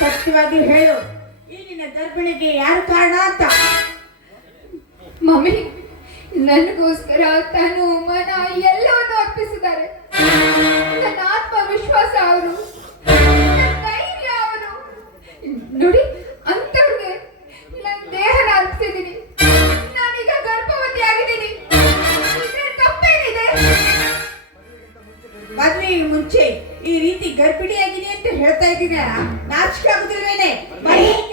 ಸತ್ಯವಾಗಿ ಹೇಳು. ಈ ನಿನ್ನ ಗರ್ಭಿಣಿಗೆ ಯಾರು ಕಾರಣ ಅಂತ? ಮಮ್ಮಿ ನನಗೋಸ್ಕರ ತನು ಮನ ಎಲ್ಲವನ್ನು ಅರ್ಪಿಸಿದ್ದಾರೆ. ನನ್ನ ಆತ್ಮವಿಶ್ವಾಸ ಅವರು ಧೈರ್ಯ ಅವರು. ನೋಡಿ ಹೇಳ್ತಾ ಇದ್ದೀನಿ? ನಾಚಿಕೆ ಆಗುದಿಲ್ವೇನೆ ಮಹಿಳೆಗೆ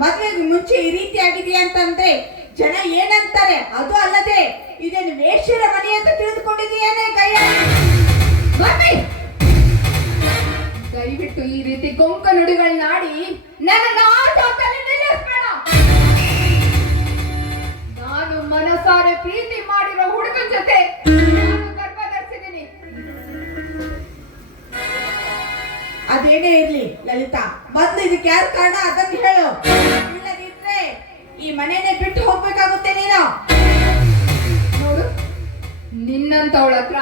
ಮದ್ವೆಗೆ ಮುಂಚೆ ಈ ರೀತಿ ಆಗಿದೆ ಅಂತಂದ್ರೆ ಜನ ಏನಂತಾರೆ? ಅದು ಅಲ್ಲದೆ ಇದೇನು ವೇಶ್ಯರ ಮನೆ ಅಂತ ತಿಳಿದುಕೊಂಡಿದೆಯೇನೆ ಗಯ್ಯ? ದಯವಿಟ್ಟು ಈ ರೀತಿ ಗೊಂಕ ನುಡಿಗಳನ್ನಾಡಿ ನನ್ನ ನಿಲ್ಲಿಸ್ಬೇಡ! ನಾನು ಮನಸಾರೆ ಪ್ರೀತಿ ಮಾಡಿರೋ ಹುಡುಗನ ಜೊತೆ ಅದೇನೇ ಇರ್ಲಿ ಲಲಿತಾ ಮೊದ್ಲು ಇದಕ್ಕೆ ಯಾರು ಕಾರಣ? ಅದನ್ನ ಹೇಳು. ಇಲ್ಲದಿದ್ರೆ ಈ ಮನೆನೇ ಬಿಟ್ಟು ಹೋಗ್ಬೇಕಾಗುತ್ತೆ ನೀನು. ನೋಡು, ನಿನ್ನಂತವಳ ಹತ್ರ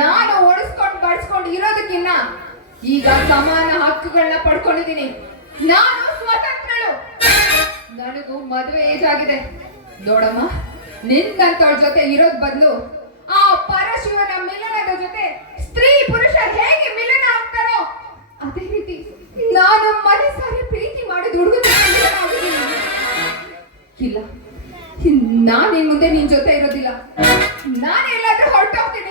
ನಾನು ಓಡಿಸ್ಕೊಂಡು ಬಡಿಸ್ಕೊಂಡು ಇರೋದಕ್ಕಿನ್ನ ಈಗ ಸಮಾನ ಹಕ್ಕುಗಳನ್ನ ಪಡ್ಕೊಂಡಿದ್ದೀನಿ. ನಾನು ಸ್ವತಂತ್ರಳು. ನನಗೂ ಮದುವೆ ಏಜ್ ಆಗಿದೆ. ನೋಡಮ್ಮ, ನಿನ್ನಂತವಳ ಜೊತೆ ಇರೋದ್ ಬದಲು ಆ ಪರಶಿವನ ಮಿಲನದ ಜೊತೆ ಮುಂದೆ ನಿನ್ ಜೊತೆ ಇರೋದಿಲ್ಲ. ನಾನು ಎಲ್ಲಾದ್ರೂ ಹೊರಟೋಗ್ತೀನಿ.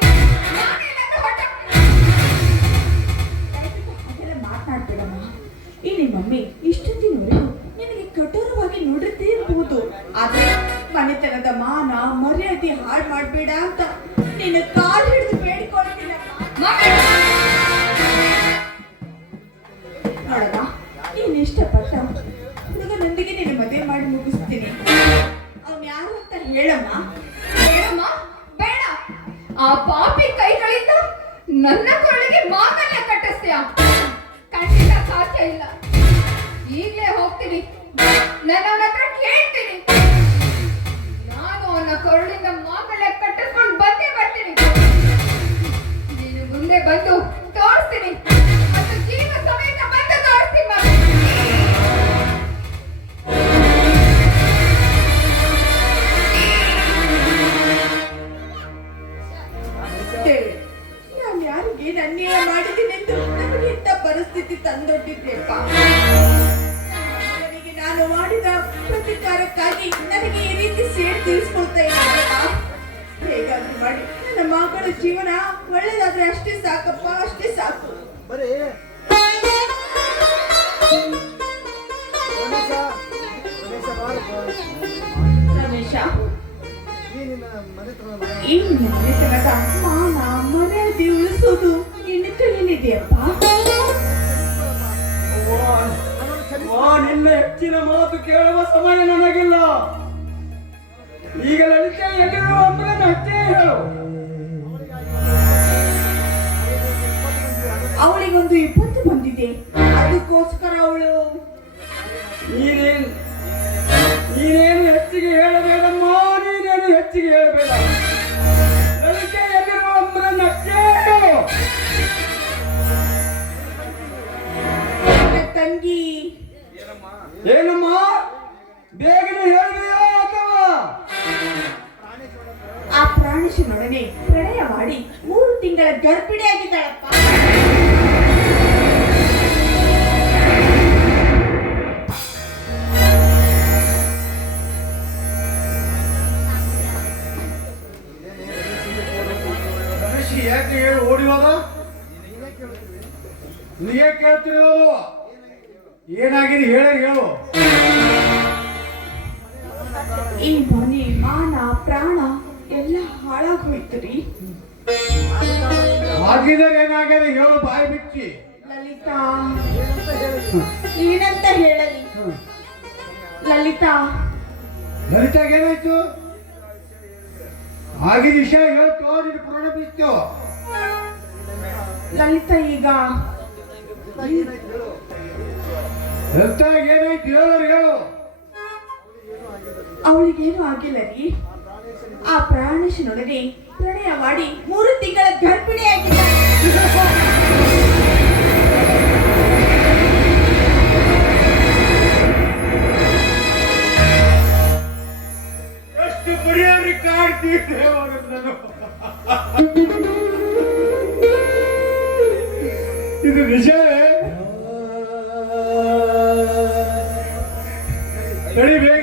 ಮಾತನಾಡ್ಬೇಡಮ್ಮ. ಈ ನಿಮ್ಮ ಮಮ್ಮಿ ಇಷ್ಟೊತ್ತಿನವರೆಗೂ ನಿನಗೆ ಕಠೋರವಾಗಿ ನೋಡಿರ್ತಿರ್ಬಹುದು ಆದ್ರೆ ಮನೆತನದ ಮಾನ ಮರ್ಯಾದೆ ಹಾಳು ಮಾಡಬೇಡ ಅಂತ ನಿನ್ನ ಕಾಲು ಹಿಡಿದು ಬೇಡಿಕೊಳ್ಳೋದಿಲ್ಲ! ನೋಡಮ್ಮ ನೀನು ಇಷ್ಟಪಟ್ಟ ಹುಡುಗನೊಂದಿಗೆ ನೀನು ಮದುವೆ ಮಾಡಿ ಮುಗಿಸ್ತೀನಿ. ಅಂತ ಹೇಳಮ್ಮ. ಹೇಳಮ್ಮ, ಬೇಡ. ಆ ಪಾಪಿ ಕೈಗಳಿಂದ ನನ್ನ ಕೊರಳಿಗೆ ಮಾತನ್ನ ಕಟ್ಟಿಸ್ತೀಯ? ಖಂಡಿತ ಸಾಧ್ಯ ಇಲ್ಲ. ಈಗಲೇ ಹೋಗ್ತೀನಿ. ನನ್ನ ಹತ್ರ ಕೇಳ್ತೀನಿ. ನಾನು ಅವನ ಕೊರಳಿಂದ ಮಾಂಗಲ್ಯ ಕಟ್ಟಿಸ್ಕೊಂಡು ಪ್ರತಿಕಾರಕ್ಕಾಗಿ ನನಗೆ ಈ ರೀತಿ ಸೇರ್ ತಿಳಿಸ್ಕೊಳ್ತಾ ಇದ್ದಾರೆ? ಹೇಗಾದ್ರೂ ಮಾಡಿ. ನನ್ನ ಮಗಳ ಜೀವನ ಒಳ್ಳೇದಾದ್ರೆ ಅಷ್ಟೇ ಸಾಕಪ್ಪ ಅಷ್ಟೇ ಸಾಕು. ಬರೀ ರಮೇಶ. ಈ ಮನೆ ಹತ್ರ ಮನೆ. ಮಾನ ಉಳಿಸೋದು ನಿನ್ನ ಕೈಯಲ್ಲಿದೆಯಪ್ಪ ವಾ ನಿನ್ನ ಹೆಚ್ಚಿನ ಮಾತು ಕೇಳುವ ಸಮಯ ನನಗಿಲ್ಲ. ಈಗ ಲಲಿತೆ ಎಲ್ಲಿರುವ ಅಂದ್ರೆ ಹತ್ಯೆ ಹೇಳು. ಅವಳಿಗೊಂದು ವಿಪತ್ತು ಬಂದಿದೆ. ಅದಕ್ಕೋಸ್ಕರ ಅವಳು ನೀನೇನು ನೀನೇನು ಹೆಚ್ಚಿಗೆ ಹೇಳಬೇಡಮ್ಮ ನೀನೇನು ಹೆಚ್ಚಿಗೆ ಹೇಳಬೇಡ. ಲಲಿತೆ ಎಲ್ಲಿರುವ ಹೇಳು. ತಂಗಿ ಏನಮ್ಮ? ಬೇಗನೆ ಹೇಳುವೆಯೋ ಅಥವಾ? ಆ ಪ್ರಾಣೇಶನೊಡನೆ ಪ್ರಣಯ ಮಾಡಿ ಮೂರು ತಿಂಗಳ ಗರ್ಭಿಣಿಯಾಗಿದ್ದಾಳಪ್ಪ. ರಮೇಶ್ ಯಾಕೆ ಹೇಳಿ ಓಡಿ ಹೋದ? ನೀ ಕೇಳ್ತಿರೋದು ಏನಾಗಿದೆ ಹೇಳ ಹೇಳು. ಈ ಮನೆ ಮಾನ ಪ್ರಾಣ ಹೋಯ್ತು ರೀ ಹಾಗಿದ್ರೆ ಏನಾಗಿದೆ ಹೇಳು ಬಾಯಿ ಬಿಚ್ಚಿ. ಲಲಿತಾ ಏನಂತ ಹೇಳಿ ಏನಂತ ಹೇಳಲಿ ಲಲಿತಾ. ಲಲಿತಾಗ ಏನಾಯ್ತು? ಆಗಿದ ವಿಷಯ ಹೇಳ್ತು ನಿನ್ನ ಪುರಾಣ ಬಿತ್ತು ಲಲಿತಾ ಈಗ ಏನಾಯ್ತು ಹೇಳು ಅವಳಿಗೇನು ಆಗಿಲ್ಲ ರೀ. ಆ ಪ್ರಾಣೇಶನೊಡನೆ ಪ್ರಣಯ ಮಾಡಿ ಮೂರು ತಿಂಗಳ ಗರ್ಭಿಣಿಯಾಗಿದ್ದ ಎಷ್ಟು ಕಾಡ್ತೀವಿ ಇದು ನಿಜವೇ? ತಡಿಬೇಕು